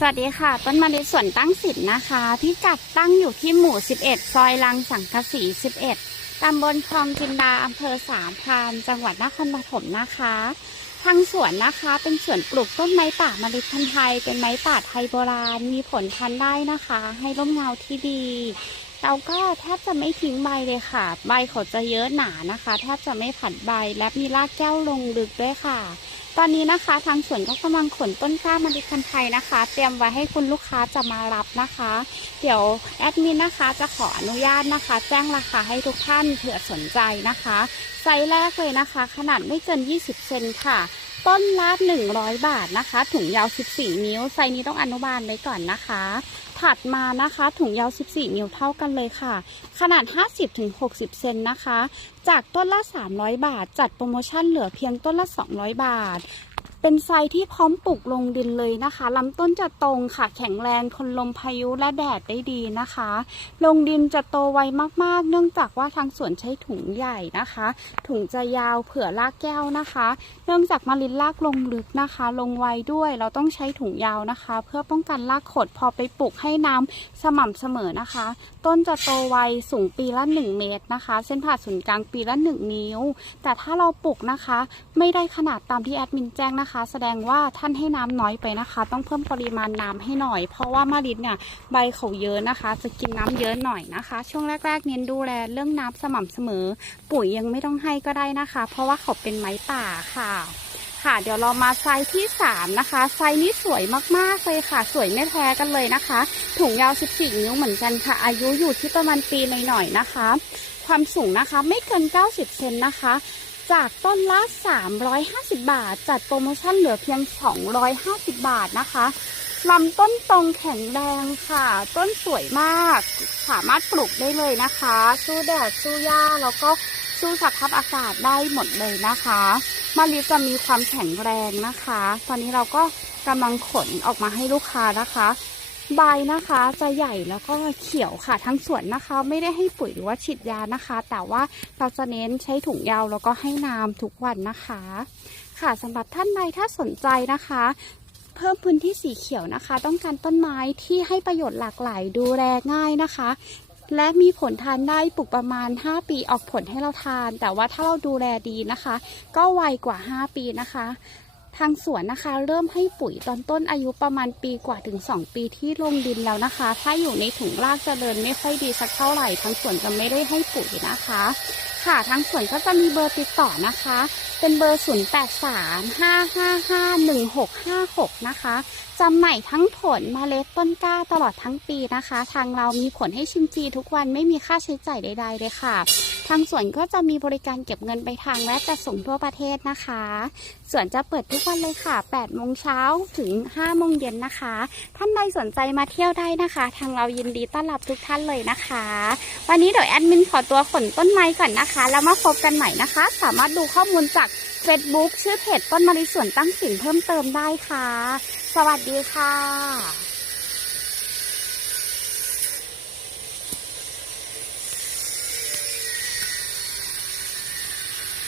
สวัสดีค่ะ ต้นมะลิสวนตั้งสินนะคะพิกัดตั้งอยู่ที่หมู่ 11 ซอยลังสังกะสี 11 ตำบลคลองจินดาอำเภอสามพรานจังหวัดนครปฐมนะคะ ทางสวนนะคะเป็นสวนปลูกต้นไม้ป่ามะลิพันธุ์ไทย เป็นไม้ป่าไทยโบราณ มีผลพันธุ์ได้นะคะ ให้ร่มเงาที่ดี เราก็แทบจะไม่ทิ้งใบเลยค่ะ ใบเขาจะเยอะหนานะคะ แทบจะไม่ผัดใบและมีรากแก้วลงลึกด้วยค่ะ ตอนนี้นะคะทางสวนก็กำลังขนต้นกล้ามะลิพันไทยนะคะ เตรียมไว้ให้คุณลูกค้าจะมารับนะคะ เดี๋ยวแอดมินนะคะจะขออนุญาตนะคะ แจ้งราคาให้ทุกท่านเผื่อสนใจนะคะ ไซส์แรกเลยนะคะ ขนาดไม่เกิน 20 เซนค่ะ ต้นละ100 บาทนะคะ ถุงยาว 14 นิ้ว ไซส์นี้ต้องอนุบาลไว้ก่อนนะคะ ถัดมานะคะถุงยาว 14 นิ้วเท่ากันเลยค่ะ ขนาด 50-60 เซนนะคะ จากต้นละ 300 บาท จัดโปรโมชั่นเหลือเพียงต้นละ 200 บาท เป็นไซส์ที่พร้อมปลูกลงดินเลยนะคะลำต้นจะตรงค่ะ แข็งแรงทนลมพายุและแดดได้ดีนะคะ ลงดินจะโตไวมากๆ เนื่องจากว่าทางสวนใช้ถุงใหญ่นะคะ ถุงจะยาวเผื่อรากแก้วนะคะ เนื่องจากมะลินรากลงลึกนะคะ ลงไวด้วย เราต้องใช้ถุงยาวนะคะ เพื่อป้องกันรากขดพอไปปลูกให้น้ำสม่ำเสมอนะคะ ต้นจะโตไวสูงปีละ 1 เมตรนะคะ เส้นผ่าศูนย์กลางปีละ 1 นิ้ว แต่ถ้าเราปลูกนะคะ ไม่ได้ขนาดตามที่แอดมินแจ้งนะคะแสดงว่าท่านให้น้ำน้อยไปนะคะ ต้องเพิ่มปริมาณน้ำให้หน่อย เพราะว่ามะลินเนี่ยใบเขาเยอะนะคะ จะกินน้ำเยอะหน่อยนะคะ ช่วงแรกๆเน้นดูแลเรื่องน้ำสม่ำเสมอ ปุ๋ยยังไม่ต้องให้ก็ได้นะคะ เพราะว่าเขาเป็นไม้ป่าค่ะค่ะเดี๋ยวเรามาไซส์ที่ 3 นะคะ ไซส์นี้สวยมากๆเลยค่ะ สวยไม่แพ้กันเลยนะคะ ถุงยาว 14 นิ้วเหมือนกันค่ะ อายุอยู่ที่ประมาณปีหน่อยๆนะคะ ความสูงนะคะไม่เกิน 90 เซนนะคะ จากต้นละ 350 บาท จัดโปรโมชั่นเหลือเพียง 250 บาทนะคะลำต้นตรงแข็งแรงค่ะ ต้นสวยมาก สามารถปลูกได้เลยนะคะ สู้แดด สู้หญ้า แล้วก็สู้สภาพอากาศได้หมดเลยนะคะมะลิจะมีความแข็งแรงนะคะ ตอนนี้เราก็กำลังขนออกมาให้ลูกค้านะคะ ใบนะคะจะใหญ่แล้วก็เขียวค่ะ ทั้งสวนนะคะ ไม่ได้ให้ปุ๋ยหรือว่าฉีดยานะคะ แต่ว่าเราจะเน้นใช้ถุงยาวแล้วก็ให้น้ำทุกวันนะคะ ค่ะสำหรับท่านใดถ้าสนใจนะคะ เพิ่มพื้นที่สีเขียวนะคะ ต้องการต้นไม้ที่ให้ประโยชน์หลากหลายดูแลง่ายนะคะและมีผลทานได้ปลูกประมาณ 5 ปีออกผลให้เราทาน แต่ว่าถ้าเราดูแลดีนะคะ ก็ไวกว่า 5 ปีนะคะ ทางสวนนะคะเริ่มให้ปุ๋ยตอนต้นอายุประมาณปีกว่าถึง 2 ปีที่ลงดินแล้วนะคะ ถ้าอยู่ในถุงรากเจริญไม่ค่อยดีสักเท่าไหร่ทางสวนจะไม่ได้ให้ปุ๋ยนะคะ ค่ะทางสวนก็จะมีเบอร์ติดต่อนะคะ เป็นเบอร์ 0 8 3 5 5 5 1 6 5 6 นะคะจำหน่ายทั้งผลมเมล็ดต้นกล้าตลอดทั้งปีนะคะ ทางเรามีผลให้ชิมฟรีทุกวันไม่มีค่าใช้จ่ายใด ๆ เลยค่ะ ทางสวนก็จะมีบริการเก็บเงินไปทางและจัดส่งทั่วประเทศนะคะสวนจะเปิดทุกวันเลยค่ะ8โมงเช้าถึง5โมงเย็นนะคะ ท่านใดสนใจมาเที่ยวได้นะคะ ทางเรายินดีต้อนรับทุกท่านเลยนะคะ วันนี้เดี๋ยวแอดมินขอตัวขนต้นไม้ก่อนนะคะ แล้วมาพบกันใหม่นะคะ สามารถดูข้อมูลจาก Facebook ชื่อเพจต้นมะลิสวนตั้งสินเพิ่มเติมได้ค่ะ สวัสดีค่ะ